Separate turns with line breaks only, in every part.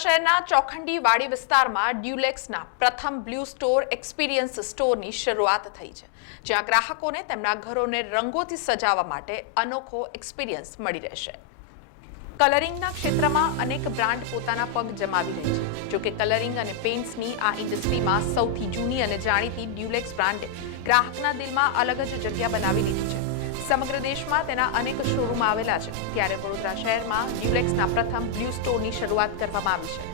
શહેરના ચોખંડી વાડી વિસ્તારમાં ડ્યુલેક્સના પ્રથમ બ્લુ સ્ટોર એક્સપિરિયન્સ સ્ટોરની શરૂઆત થઈ છે, જ્યાં ગ્રાહકોને તેમના ઘરોને રંગોથી સજાવવા માટે અનોખો એક્સપિરિયન્સ મળી રહેશે. કલરિંગના ક્ષેત્રમાં અનેક બ્રાન્ડ પોતાના પગ જમાવી રહી છે જોકે કલરિંગ અને પેઇન્ટ્સની આ ઇન્ડસ્ટ્રીમાં સૌથી જૂની અને જાણીતી ડ્યુલેક્સ બ્રાન્ડે ગ્રાહકના દિલમાં અલગ જ જગ્યા બનાવી લીધી છે. સમગ્ર દેશમાં તેના અનેક શોરૂમ આવેલા છે. ત્યારે વડોદરા શહેરમાં ડ્યુલેક્સના પ્રથમ બ્લુ સ્ટોરની શરૂઆત કરવામાં આવી છે.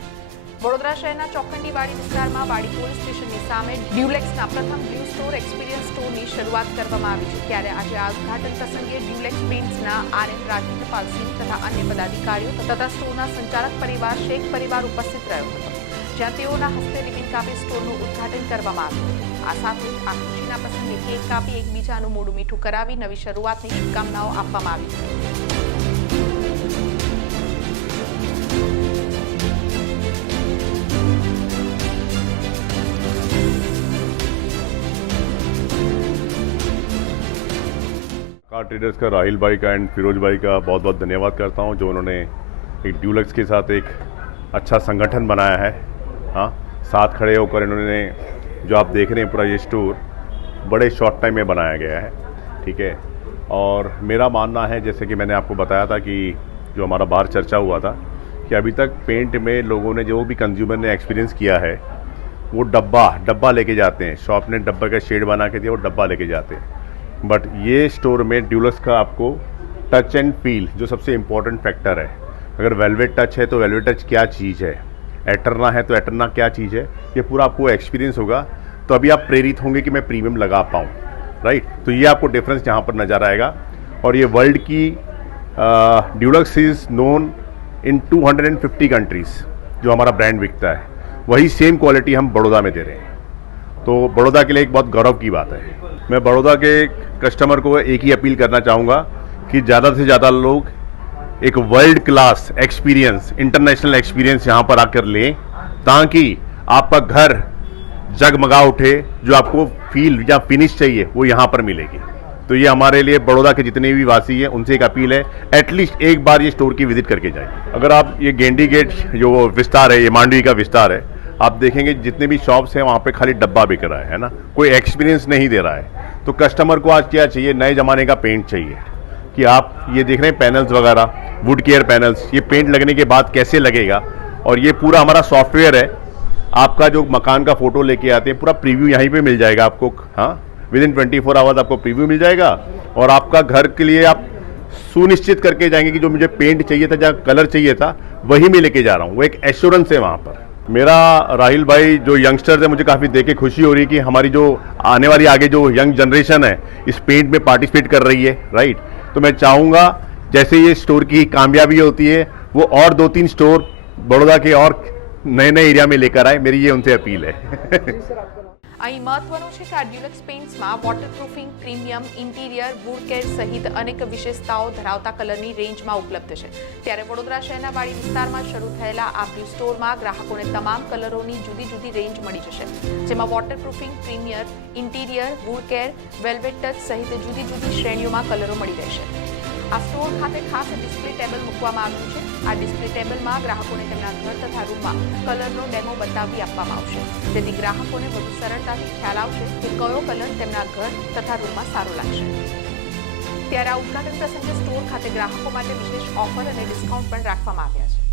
વડોદરા શહેરના ચોખંડીવાડી વિસ્તારમાં વાડી પોલીસ સ્ટેશનની સામે ડ્યુલેક્સના પ્રથમ બ્લુ સ્ટોર એક્સપિરિયન્સ સ્ટોરની શરૂઆત કરવામાં આવી છે. ત્યારે આજે આ ઉદઘાટન પ્રસંગે ડ્યુલેક્સ પેઇન્ટ્સના આર રાજેન્દ્રપાલસિંહ રાજેન્દ્રપાલ સિંહ તથા અન્ય પદાધિકારીઓ તથા સ્ટોરના સંચાલક પરિવાર, શેખ પરિવાર ઉપસ્થિત રહ્યો હતો. જ્યાં તેઓના હસ્તે રિબિન કાપી સ્ટોરનું ઉદ્ઘાટન કરવામાં આવ્યું હતું. આ સાથે જ આ ખુશીના પ્રસંગે કેક કાપી એકબીજાનું મોઢું મીઠું કરાવી નવી શરૂઆતની શુભકામનાઓ આપવામાં આવી હતી
कार ट्रेडर्स का राहिल भाई का एंड फिरोज भाई का बहुत बहुत धन्यवाद करता हूं जो उन्होंने एक ड्यूलक्स के साथ एक अच्छा संगठन बनाया है हाँ साथ खड़े होकर इन्होंने जो आप देख रहे हैं पूरा ये स्टोर, बड़े शॉर्ट टाइम में बनाया गया है, ठीक है? और मेरा मानना है, जैसे कि मैंने आपको बताया था कि जो हमारा बाहर चर्चा हुआ था, कि अभी तक पेंट में लोगों ने जो भी कंज्यूमर ने एक्सपीरियंस किया है, वो डब्बा डब्बा लेके जाते हैं। शॉप ने डब्बा का शेड बना के दिया, वो डब्बा लेके जाते हैं। बट ये स्टोर में ड्यूलक्स का आपको टच एंड फील जो सबसे इम्पोर्टेंट फैक्टर है। अगर वेलवेट टच है तो वेलवेट टच क्या चीज़ है? एटरना है तो एटरना क्या चीज़ है? ये पूरा आपको एक्सपीरियंस होगा। तो अभी आप प्रेरित होंगे कि मैं प्रीमियम लगा पाऊँ राइट तो ये आपको डिफरेंस यहाँ पर नज़र आएगा। और ये वर्ल्ड की Dulux is known in 250 countries जो हमारा ब्रांड बिकता है। वही सेम क्वालिटी हम बड़ौदा में दे रहे हैं। तो बड़ौदा के लिए एक बहुत गौरव की बात है। मैं बड़ौदा के कस्टमर को एक ही अपील करना चाहूँगा कि ज़्यादा से ज़्यादा लोग एक world class experience international experience यहाँ पर आकर लें, ताकि आपका घर जगमगा उठे, जो आपको फील या फिनिश चाहिए, वो यहाँ पर मिलेगी। तो ये हमारे लिए बड़ौदा के जितने भी वासी हैं, उनसे एक अपील है एटलीस्ट एक बार ये स्टोर की विज़िट करके जाइए अगर आप ये गेंडी गेट जो विस्तार है, ये मांडवी का विस्तार है, आप देखेंगे जितने भी शॉप्स हैं, वहाँ पे खाली डब्बा बिक रहा है ना? कोई एक्सपीरियंस नहीं दे रहा है। तो कस्टमर को आज क्या चाहिए? नए ज़माने का पेंट चाहिए। कि आप ये देख रहे हैं पैनल्स वगैरह वुड केयर पैनल्स ये पेंट लगने के बाद कैसे लगेगा? और ये पूरा हमारा सॉफ्टवेयर है। आपका जो मकान का फ़ोटो लेके आते हैं, पूरा प्रीव्यू यहीं पे मिल जाएगा आपको। हाँ? Within twenty four hours आपको प्रीव्यू मिल जाएगा। और आपका घर के लिए आप सुनिश्चित करके जाएँगे कि जो मुझे पेंट चाहिए था, जहाँ कलर चाहिए था, वही मैं लेके जा रहा हूँ। वो एक एश्योरेंस है वहाँ पर। मेरा राहिल भाई जो यंगस्टर्स है, मुझे काफ़ी देख के खुशी हो रही है कि हमारी जो आने वाली, आगे जो यंग जनरेशन है, इस पेंट में पार्टिसिपेट कर रही है राइट तो मैं चाहूँगा जैसे ये स्टोर की कामयाबी होती है वो और दो तीन स्टोर बड़ौदा के और नए नए एरिया में लेकर आए मेरी ये उनसे अपील है
અહીં મહત્વનું છે કે આ Dulux પેઇન્ટ્સમાં waterproofing premium interior wood care સહિત અનેક વિશેષતાઓ ધરાવતા કલરની રેન્જમાં ઉપલબ્ધ છે. ત્યારે વડોદરા શહેરના વાડી વિસ્તારમાં શરૂ થયેલા આ બ્લુ સ્ટોરમાં ગ્રાહકોને તમામ કલરોની જુદી જુદી રેન્જ મળી જશે. જેમાં waterproofing premier interior wood care velvet touch સહિત જુદી જુદી શ્રેણીઓમાં કલરો મળી રહેશે. આ સ્ટોર ખાતે ખાસ ડિસ્પ્લે ટેબલ મૂકવામાં આવ્યું છે. આ ડિસ્પ્લે ટેબલમાં ગ્રાહકોને તેમના ઘર તથા રૂમમાં કલરનો ડેમો બતાવી આપવામાં આવશે. જેથી ગ્રાહકોને વધુ સરળતાથી ખ્યાલ આવશે કે કયો કલર તેમના ઘર તથા રૂમમાં સારો લાગશે. ત્યારે આ ઉદઘાટન પ્રસંગે સ્ટોર ખાતે ગ્રાહકો માટે વિશેષ ઓફર અને ડિસ્કાઉન્ટ પણ રાખવામાં આવ્યા છે.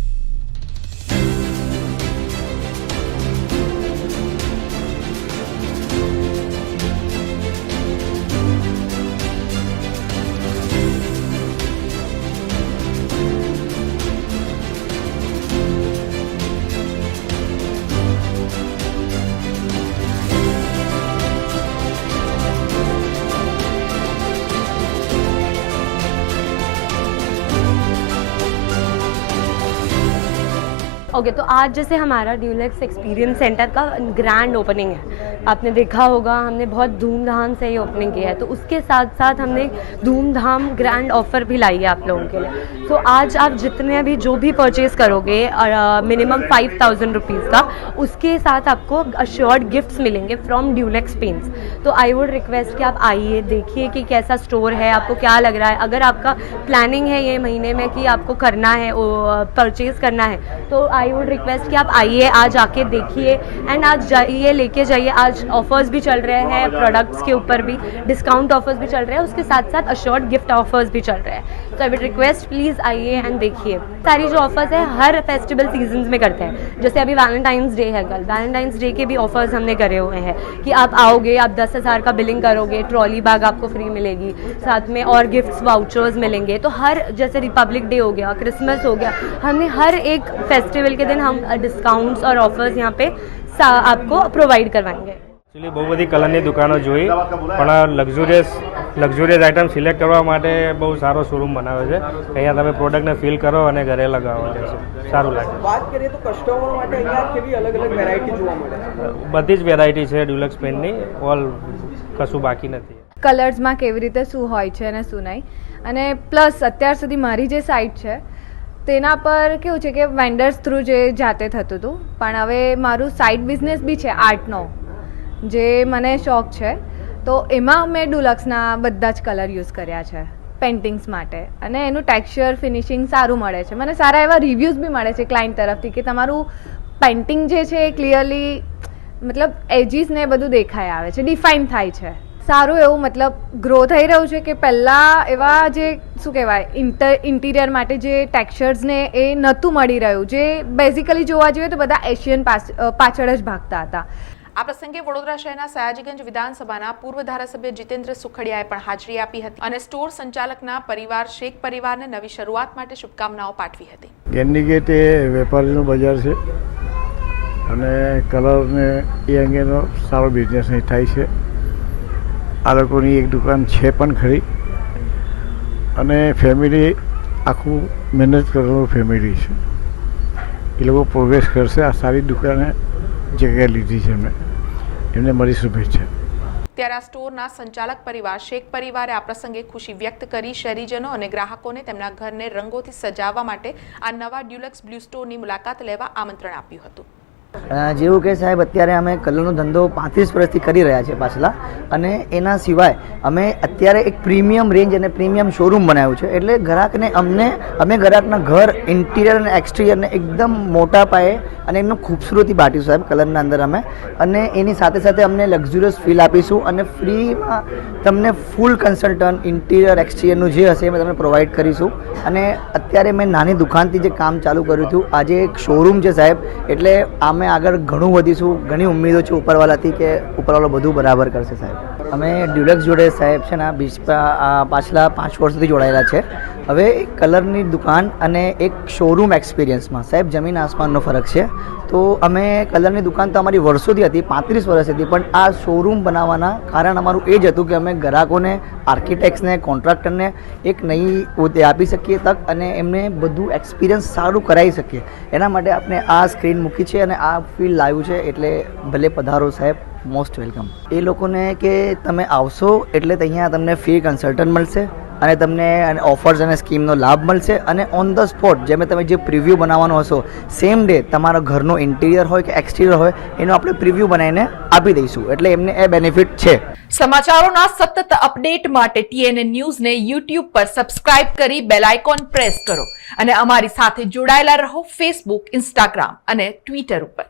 ओके तो आज जैसे हमारा ड्यूलेक्स एक्सपीरियंस सेंटर का ग्रैंड ओपनिंग है आपने देखा होगा, हमने बहुत धूमधाम से ये ओपनिंग किया है। तो उसके साथ साथ हमने धूमधाम ग्रैंड ऑफ़र भी लाई है आप लोगों के लिए। तो आज आप जितने भी जो भी परचेज करोगे मिनिमम फाइव थाउज़ेंड रुपीज़ का, उसके साथ आपको अश्योर्ड गिफ्ट्स मिलेंगे फ्रॉम ड्यूलेक्स पेंट्स तो आई वुड रिक्वेस्ट कि आप आइए, देखिए कि कैसा स्टोर है, आपको क्या लग रहा है। अगर आपका प्लानिंग है ये महीने में कि आपको करना है परचेज करना है तो आई वुड रिक्वेस्ट कि आप आइए, आज आके देखिए एंड आज जाइए, लेके जाइए, आज ऑफर्स भी चल रहे हैं प्रोडक्ट्स के ऊपर भी डिस्काउंट ऑफर्स भी चल रहे हैं, उसके साथ साथ अश्योर्ड गिफ्ट ऑफर्स भी चल रहे हैं। तो आई वुड रिक्वेस्ट प्लीज़ आइए एंड देखिए। सारी जो ऑफर्स है, हर फेस्टिवल सीज़न में करते हैं। जैसे अभी वैलेंटाइंस डे है कल। वैलेंटाइंस डे के भी ऑफर्स हमने करे हुए हैं कि आप आओगे, आप दस हज़ार का बिलिंग करोगे ट्रॉली बैग आपको फ्री मिलेगी, साथ में और गिफ्ट्स वाउचर्स मिलेंगे। तो हर, जैसे रिपब्लिक डे हो गया क्रिसमस हो गया, हमने हर एक फेस्टिवल के दिन हम डिस्काउंट्स और ऑफर्स यहाँ पे आपको प्रोवाइड करवाएँगे।
એકચ્યુઅલી બહુ બધી કલરની દુકાનો જોઈ પણ લક્ઝુરિયસ લક્ઝુરિયસ આઇટમ સિલેક્ટ કરવા માટે બહુ સારો શોરૂમ બનાવ્યો છે. અહીંયા તમે પ્રોડક્ટને ફીલ કરો અને ઘરે લગાવો સારું લાગે.
વાત કરીએ તો કસ્ટમર માટે અહીંયા કેવી અલગ અલગ વેરાયટી જોવા મળે
બધી જ વેરાયટી છે ડ્યુલક્સ પેનની ઓલ કશું બાકી નથી.
કલર્સમાં કેવી રીતે શું હોય છે અને શું નહીં. અને પ્લસ અત્યાર સુધી મારી જે સાઇટ છે તેના પર કેવું છે કે વેન્ડર્સ થ્રુ જે જાતે થતું હતું. પણ હવે મારું સાઇડ બિઝનેસ બી છે આર્ટનો જે મને શોખ છે, તો એમાં મેં ડુલક્સના બધા જ કલર યુઝ કર્યા છે, પેઇન્ટિંગ્સ માટે. અને એનું ટેક્સચર, ફિનિશિંગ સારું મળે છે. મને સારા એવા રિવ્યૂઝ બી મળે છે ક્લાયન્ટ તરફથી કે તમારું પેઇન્ટિંગ જે છે એ ક્લિયરલી, મતલબ એજીસ ને બધું દેખાય આવે છે, ડિફાઇન થાય છે. સારું એવું, મતલબ ગ્રો થઈ રહ્યું છે કે પહેલાં એવા જે, શું કહેવાય, ઇન્ટર, ઇન્ટિરિયર માટે જે ટેક્સચર્સને એ નહોતું મળી રહ્યું. જે બેઝિકલી જોવા જઈએ તો બધા એશિયન પાછળ જ ભાગતા હતા.
આ પ્રસંગે વડોદરા શહેરના સયાજીગંજ વિધાનસભાના પૂર્વ ધારાસભ્ય જીતેન્દ્ર સુખડિયાએ પણ હાજરી આપી હતી અને સ્ટોર સંચાલકના પરિવાર, શેખ પરિવારને નવી શરૂઆત માટે શુભકામનાઓ પાઠવી હતી.
કેન્ડી ગેટ એ વેપારીનું બજાર છે અને કલરને એ અંગેનો સારો બિઝનેસ અહીં થાય છે. આ લોકોની એક દુકાન છે પણ ખરી અને ફેમિલી આખું મહેનત કરવાનું ફેમિલી છે. એ લોકો પ્રોગ્રેસ કરશે. આ સારી દુકાને જગ્યા લીધી છે એમને એમને મારી શુભેચ્છા.
ત્યારે આ સ્ટોરના સંચાલક પરિવાર, શેખ પરિવારે આ પ્રસંગે ખુશી વ્યક્ત કરી શહેરીજનો અને ગ્રાહકોને તેમના ઘરને રંગોથી સજાવવા માટે આ નવા ડ્યુલક્સ બ્લુ સ્ટોરની મુલાકાત લેવા આમંત્રણ આપ્યું હતું.
જેવું કે સાહેબ, અત્યારે અમે કલરનો ધંધો પાંત્રીસ વર્ષથી કરી રહ્યા છે પાછલા. અને એના સિવાય અમે અત્યારે એક પ્રીમિયમ રેન્જ અને પ્રીમિયમ શોરૂમ બનાવ્યું છે. એટલે ગ્રાહકને અમને, અમે ગ્રાહકના ઘર, ઇન્ટિરિયર અને એક્સટિરિયરને એકદમ મોટા પાયે અને એમનું ખૂબસૂરતી બાટીશું સાહેબ, કલરના અંદર અમે. અને એની સાથે સાથે અમને લક્ઝુરિયસ ફીલ આપીશું અને ફ્રીમાં તમને ફૂલ કન્સલ્ટન્ટ, ઇન્ટિરિયર, એક્સટિરિયરનું જે હશે એ તમને પ્રોવાઈડ કરીશું. અને અત્યારે મેં નાની દુકાનથી જે કામ ચાલુ કર્યું હતું, આજે એક શોરૂમ છે સાહેબ. એટલે અમે આગળ ઘણું વધીશું, ઘણી ઉમેદો છે ઉપરવાલાથી કે ઉપરવાળો બધું બરાબર કરશે સાહેબ. અમે ડ્યુલક્સ જોડે સાહેબ છે ને બીચ પાછલા પાંચ વર્ષથી જોડાયેલા છે. હવે કલરની દુકાન અને એક શોરૂમ એક્સપિરિયન્સમાં સાહેબ, જમીન આસમાનનો ફરક છે. તો અમે કલરની દુકાન તો અમારી વર્ષોથી હતી, પાંત્રીસ વર્ષ હતી, પણ આ શોરૂમ બનાવવાના કારણ અમારું એ જ હતું કે અમે ગ્રાહકોને આર્કિટેક્ટ્સને કોન્ટ્રાક્ટરને એક નવી પોતે આપી શકીએ તક અને એમને બધું એક્સપિરિયન્સ સારું કરાવી શકીએ. એના માટે આપણે આ સ્ક્રીન મૂકી છે અને આ ફીલ લાવ્યું છે, એટલે ભલે પધારો સાહેબ મોસ્ટ વેલકમ એ લોકોને કે તમે આવશો એટલે અહીંયા તમને ફ્રી કન્સલ્ટન્ટ મળશે. અને તમને ઓફર્સ અને સ્કીમનો લાભ મળશે. અને ઓન ધ સ્પોટ જેમ તમે જે પ્રિવ્યૂ બનાવવાનો હશો સેમ ડે તમારા ઘરનો ઇન્ટિરિયર હોય કે એક્સટિરિયર હોય, એનો આપણે પ્રિવ્યૂ બનાવીને આપી દઈશું. એટલે એમને એ બેનિફિટ છે.
સમાચારોના સતત અપડેટ માટે ટીએનએ ન્યૂઝને યુટ્યુબ પર સબસ્ક્રાઇબ કરી બેલ આઇકોન પ્રેસ કરો. અને અમારી સાથે જોડાયેલા રહો ફેસબુક ઇન્સ્ટાગ્રામ અને ટ્વિટર ઉપર.